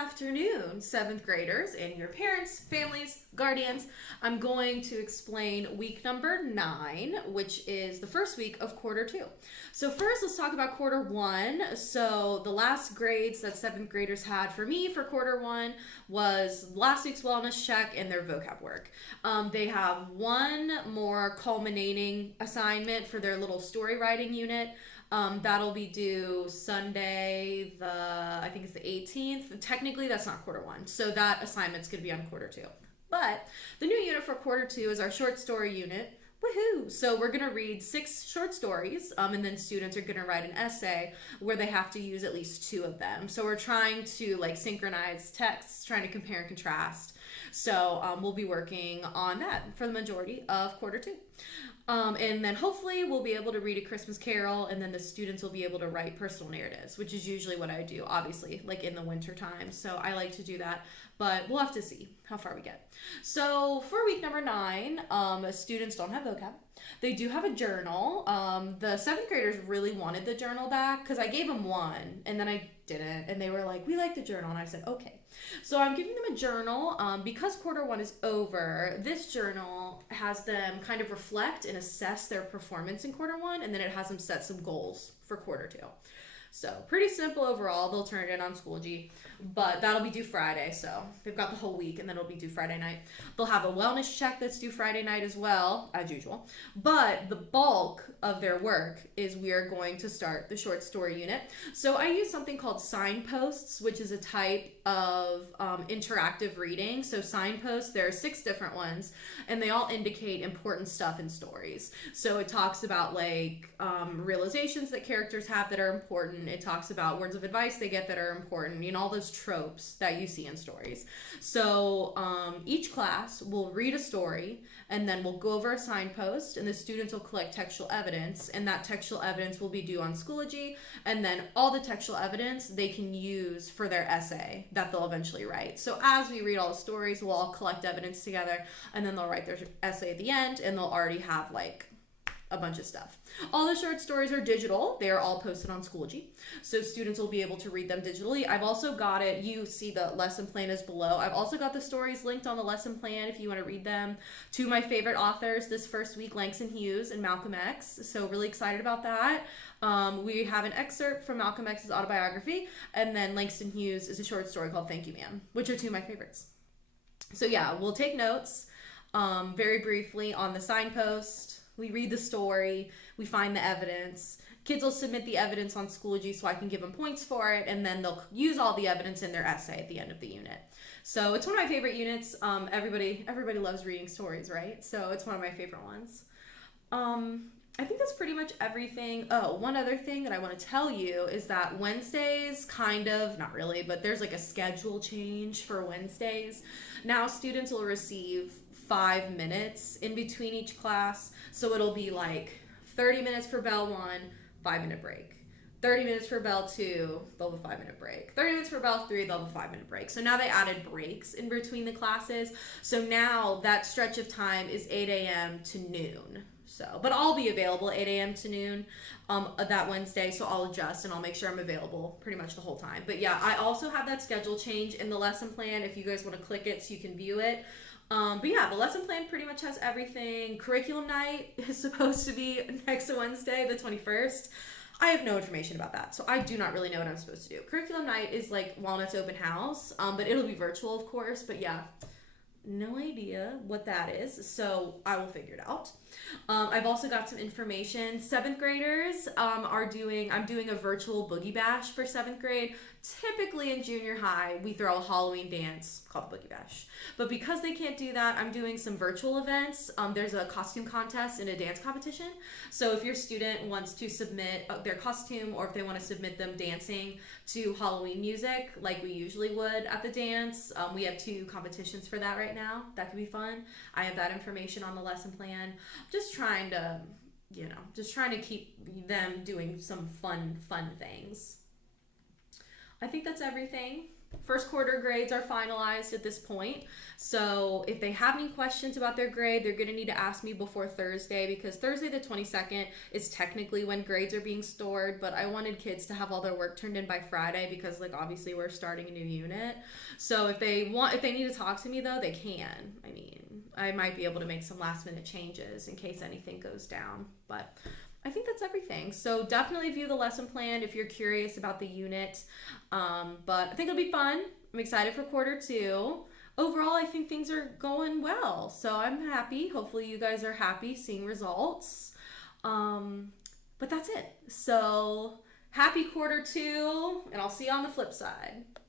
afternoon, 7th graders and your parents, families, guardians. I'm going to explain week number 9, which is the first week of quarter 2. So first, let's talk about quarter 1. So the last grades that 7th graders had for me for quarter 1 was last week's wellness check and their vocab work. They have one more culminating assignment for their little story writing unit. That'll be due Sunday, I think it's the 18th. Technically, that's not quarter 1. So that assignment's going to be on quarter 2. But the new unit for quarter 2 is our short story unit. Woohoo! So we're going to read 6 short stories, and then students are going to write an essay where they have to use at least 2 of them. So we're trying to synchronize texts, trying to compare and contrast. So we'll be working on that for the majority of quarter 2. And then hopefully we'll be able to read A Christmas Carol, and then the students will be able to write personal narratives, which is usually what I do, obviously, in the winter time. So I like to do that, but we'll have to see how far we get. So for week number 9, students don't have vocab. They do have a journal. The 7th graders really wanted the journal back because I gave them one and then I didn't. And they were like, we like the journal. And I said, okay. So I'm giving them a journal because quarter 1 is over. This journal has them kind of reflect and assess their performance in quarter 1, and then it has them set some goals for quarter 2. So pretty simple overall. They'll turn it in on Schoology, but that'll be due Friday. So they've got the whole week, and then it'll be due Friday night. They'll have a wellness check that's due Friday night as well, as usual. But the bulk of their work is we are going to start the short story unit. So I use something called signposts, which is a type of interactive reading. So signposts, there are 6 different ones, and they all indicate important stuff in stories. So it talks about realizations that characters have that are important. It talks about words of advice they get that are important, all those tropes that you see in stories. So each class will read a story, and then we'll go over a signpost, and the students will collect textual evidence, and that textual evidence will be due on Schoology, and then all the textual evidence they can use for their essay that they'll eventually write. So as we read all the stories, we'll all collect evidence together, and then they'll write their essay at the end, and they'll already have a bunch of stuff. All the short stories are digital. They are all posted on Schoology. So students will be able to read them digitally. I've also got it, you see the lesson plan is below. I've also got the stories linked on the lesson plan if you want to read them. 2 of my favorite authors this first week, Langston Hughes and Malcolm X. So really excited about that. We have an excerpt from Malcolm X's autobiography, and then Langston Hughes is a short story called Thank You Ma'am, which are 2 of my favorites. So yeah, we'll take notes very briefly on the signpost. We read the story, we find the evidence. Kids will submit the evidence on Schoology so I can give them points for it, and then they'll use all the evidence in their essay at the end of the unit. So it's one of my favorite units. Everybody loves reading stories, right? So it's one of my favorite ones. I think that's pretty much everything. Oh, one other thing that I want to tell you is that Wednesdays, not really, but there's a schedule change for Wednesdays. Now students will receive 5 minutes in between each class. So it'll be 30 minutes for bell 1, 5-minute break. 30 minutes for bell 2, they'll have a 5-minute break. 30 minutes for bell 3, they'll have a 5-minute break. So now they added breaks in between the classes. So now that stretch of time is 8 a.m. to noon. But I'll be available 8 a.m. to noon that Wednesday, so I'll adjust and I'll make sure I'm available pretty much the whole time. But yeah, I also have that schedule change in the lesson plan if you guys want to click it so you can view it. But yeah, the lesson plan pretty much has everything. Curriculum night is supposed to be next Wednesday, the 21st. I have no information about that, so I do not really know what I'm supposed to do. Curriculum night is Walnut's open house, but it'll be virtual, of course. But yeah, no idea what that is, so I will figure it out. I've also got some information. 7th graders I'm doing a virtual boogie bash for 7th grade. Typically in junior high, we throw a Halloween dance called the Boogie Bash. But because they can't do that, I'm doing some virtual events. There's a costume contest and a dance competition. So if your student wants to submit their costume, or if they want to submit them dancing to Halloween music like we usually would at the dance, we have 2 competitions for that right now. That could be fun. I have that information on the lesson plan. Just trying to keep them doing some fun things. I think that's everything. First quarter grades are finalized at this point. So if they have any questions about their grade, they're going to need to ask me before Thursday, because Thursday the 22nd is technically when grades are being stored, but I wanted kids to have all their work turned in by Friday because like obviously we're starting a new unit. So if they need to talk to me though, they can. I mean, I might be able to make some last minute changes in case anything goes down, but I think that's everything. So definitely view the lesson plan if you're curious about the unit. But I think it'll be fun. I'm excited for quarter two. Overall, I think things are going well. So I'm happy. Hopefully you guys are happy seeing results. But that's it. So happy quarter two, and I'll see you on the flip side.